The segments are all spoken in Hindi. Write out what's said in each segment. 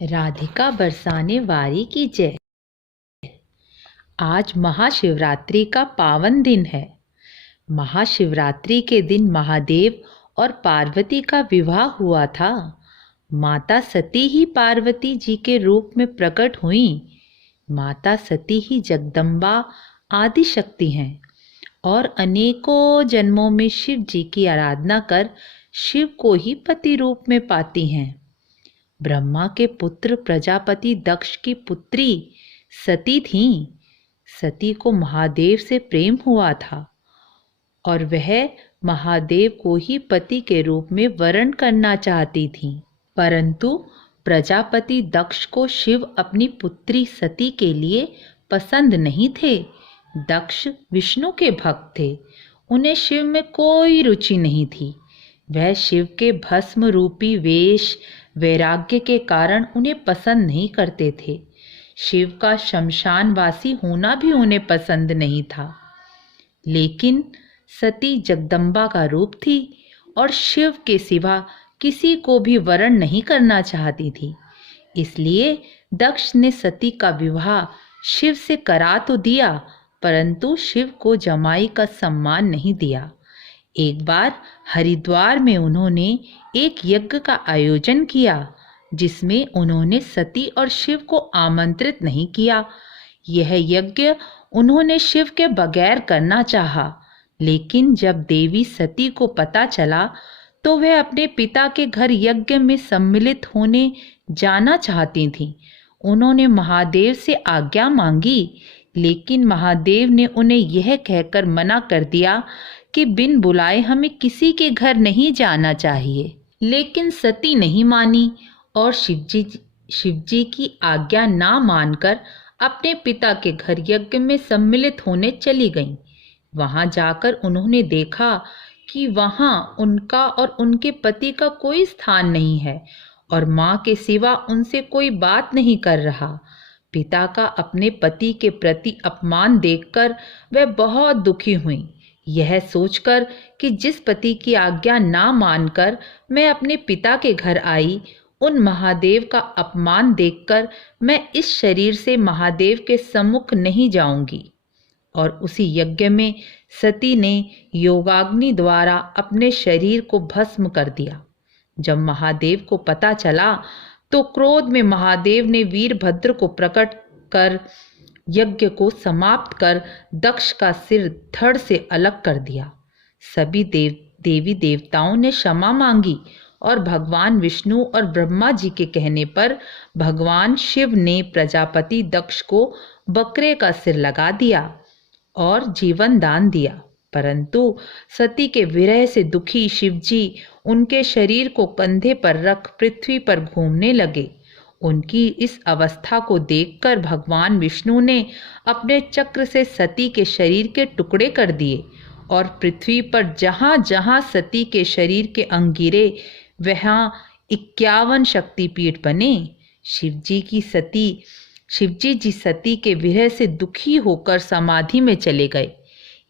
राधिका बरसाने वारी की जय। आज महाशिवरात्रि का पावन दिन है। महाशिवरात्रि के दिन महादेव और पार्वती का विवाह हुआ था। माता सती ही पार्वती जी के रूप में प्रकट हुईं। माता सती ही जगदम्बा आदि शक्ति हैं और अनेकों जन्मों में शिव जी की आराधना कर शिव को ही पति रूप में पाती हैं। ब्रह्मा के पुत्र प्रजापति दक्ष की पुत्री सती थीं। सती को महादेव से प्रेम हुआ था और वह महादेव को ही पति के रूप में वरण करना चाहती थीं। परंतु प्रजापति दक्ष को शिव अपनी पुत्री सती के लिए पसंद नहीं थे। दक्ष विष्णु के भक्त थे। उन्हें शिव में कोई रुचि नहीं थी। वह शिव के भस्म रूपी वेश वैराग्य के कारण उन्हें पसंद नहीं करते थे। शिव का शमशानवासी होना भी उन्हें पसंद नहीं था। लेकिन सती जगदम्बा का रूप थी और शिव के सिवा किसी को भी वरण नहीं करना चाहती थी। इसलिए दक्ष ने सती का विवाह शिव से करा तो दिया, परंतु शिव को जमाई का सम्मान नहीं दिया। एक बार हरिद्वार में उन्होंने एक यज्ञ का आयोजन किया, जिसमें उन्होंने सती और शिव को आमंत्रित नहीं किया। यह यज्ञ उन्होंने शिव के बगैर करना चाहा, लेकिन जब देवी सती को पता चला तो वह अपने पिता के घर यज्ञ में सम्मिलित होने जाना चाहती थीं। उन्होंने महादेव से आज्ञा मांगी, लेकिन महादेव ने उन्हें यह कहकर मना कर दिया कि बिन बुलाए हमें किसी के घर नहीं जाना चाहिए। लेकिन सती नहीं मानी और शिवजी की आज्ञा ना मानकर अपने पिता के घर यज्ञ में सम्मिलित होने चली गईं। वहां जाकर उन्होंने देखा कि वहां उनका और उनके पति का कोई स्थान नहीं है और माँ के सिवा उनसे कोई बात नहीं कर रहा। पिता का अपने पति के प्रति अपमान देखकर वह बहुत दुखी हुई। यह सोचकर कि जिस पति की आज्ञा ना मानकर मैं अपने पिता के घर आई, उन महादेव का अपमान देखकर मैं इस शरीर से महादेव के सम्मुख नहीं जाऊंगी। और उसी यज्ञ में सती ने योगाग्नि द्वारा अपने शरीर को भस्म कर दिया। जब महादेव को पता चला तो क्रोध में महादेव ने वीरभद्र को प्रकट कर यज्ञ को समाप्त कर दक्ष का सिर धड़ से अलग कर दिया। सभी देवी देवताओं ने क्षमा मांगी और भगवान विष्णु और ब्रह्मा जी के कहने पर भगवान शिव ने प्रजापति दक्ष को बकरे का सिर लगा दिया और जीवन दान दिया। परंतु सती के विरह से दुखी शिवजी उनके शरीर को कंधे पर रख पृथ्वी पर घूमने लगे। उनकी इस अवस्था को देखकर भगवान विष्णु ने अपने चक्र से सती के शरीर के टुकड़े कर दिए और पृथ्वी पर जहाँ जहाँ सती के शरीर के अंग गिरे वहाँ 51 शक्तिपीठ बने। शिवजी जी सती के विरह से दुखी होकर समाधि में चले गए।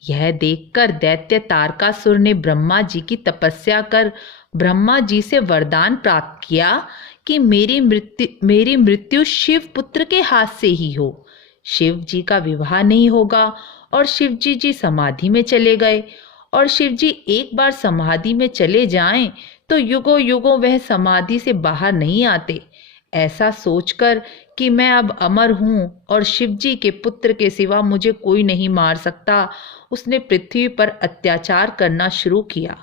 यह देखकर दैत्य तारकासुर ने ब्रह्मा जी की तपस्या कर ब्रह्मा जी से वरदान प्राप्त किया कि मेरी मृत्यु शिव पुत्र के हाथ से ही हो। शिव जी का विवाह नहीं होगा और शिवजी जी समाधि में चले गए। और शिवजी एक बार समाधि में चले जाएं तो युगों युगों वह समाधि से बाहर नहीं आते। ऐसा सोचकर कि मैं अब अमर हूँ और शिवजी के पुत्र के सिवा मुझे कोई नहीं मार सकता, उसने पृथ्वी पर अत्याचार करना शुरू किया।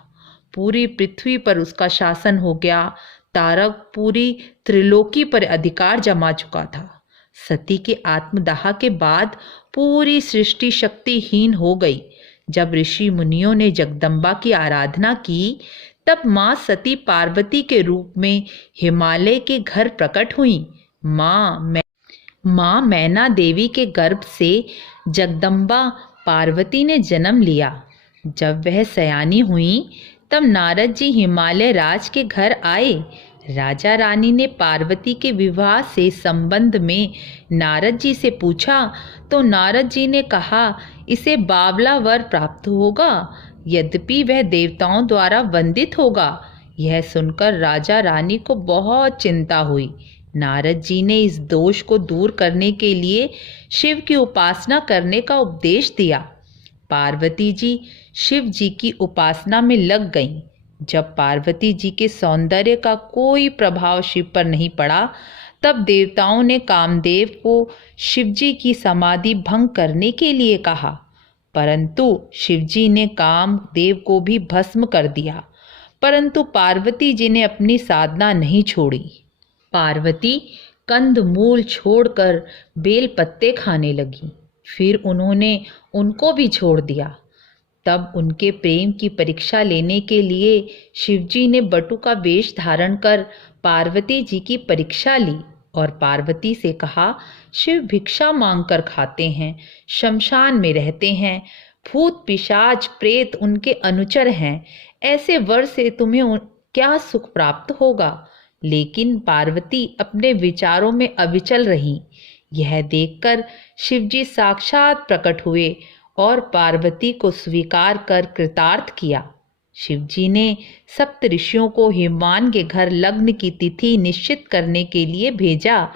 पूरी पृथ्वी पर उसका शासन हो गया। तारक पूरी त्रिलोकी पर अधिकार जमा चुका था। सती के आत्मदाह के बाद पूरी सृष्टि शक्तिहीन हो गई। जब ऋषि मुनियों ने जगदम्बा की आराधना की, तब माँ सती पार्वती के रूप में हिमालय के घर प्रकट हुई। माँ मैना देवी के गर्भ से जगदम्बा पार्वती ने जन्म लिया। जब वह सयानी हुई तब नारद जी हिमालय राज के घर आए। राजा रानी ने पार्वती के विवाह से संबंध में नारद जी से पूछा तो नारद जी ने कहा इसे बावला वर प्राप्त होगा, यद्यपि वह देवताओं द्वारा वंदित होगा। यह सुनकर राजा रानी को बहुत चिंता हुई। नारद जी ने इस दोष को दूर करने के लिए शिव की उपासना करने का उपदेश दिया। पार्वती जी शिव जी की उपासना में लग गईं। जब पार्वती जी के सौंदर्य का कोई प्रभाव शिव पर नहीं पड़ा, तब देवताओं ने कामदेव को शिवजी की समाधि भंग करने के लिए कहा, परंतु शिवजी ने कामदेव को भी भस्म कर दिया। परंतु पार्वती जी ने अपनी साधना नहीं छोड़ी। पार्वती कंद मूल छोड़कर बेल पत्ते खाने लगी। फिर उन्होंने उनको भी छोड़ दिया। तब उनके प्रेम की परीक्षा लेने के लिए शिवजी ने बटु का वेश धारण कर पार्वती जी की परीक्षा ली और पार्वती से कहा, शिव भिक्षा मांगकर खाते हैं, शमशान में रहते हैं, भूत पिशाच प्रेत उनके अनुचर हैं, ऐसे वर से तुम्हें क्या सुख प्राप्त होगा। लेकिन पार्वती अपने विचारों में अविचल रही। यह देखकर शिवजी साक्षात प्रकट हुए और पार्वती को स्वीकार कर कृतार्थ किया। शिवजी ने सप्त ऋषियों को हिमवान के घर लग्न की तिथि निश्चित करने के लिए भेजा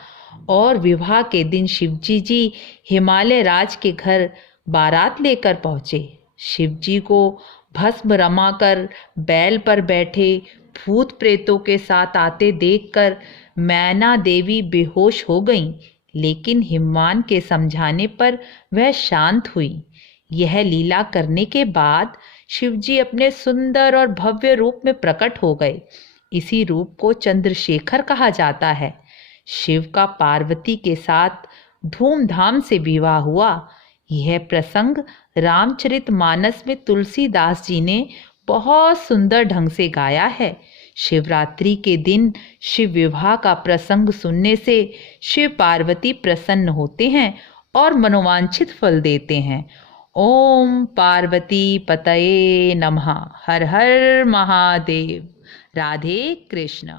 और विवाह के दिन शिवजी जी हिमालय राज के घर बारात लेकर पहुँचे। शिवजी को भस्म रमाकर बैल पर बैठे भूत प्रेतों के साथ आते देखकर मैना देवी बेहोश हो गईं, लेकिन हिमवान के समझाने पर वह शांत हुई। यह लीला करने के बाद शिवजी अपने सुंदर और भव्य रूप में प्रकट हो गए। इसी रूप को चंद्रशेखर कहा जाता है। शिव का पार्वती के साथ धूमधाम से विवाह हुआ। यह प्रसंग रामचरितमानस में तुलसीदास जी ने बहुत सुंदर ढंग से गाया है। शिवरात्रि के दिन शिव विवाह का प्रसंग सुनने से शिव पार्वती प्रसन्न होते हैं और मनोवांछित फल देते हैं। ओम पार्वती पतये नमः। हर हर महादेव। राधे कृष्ण।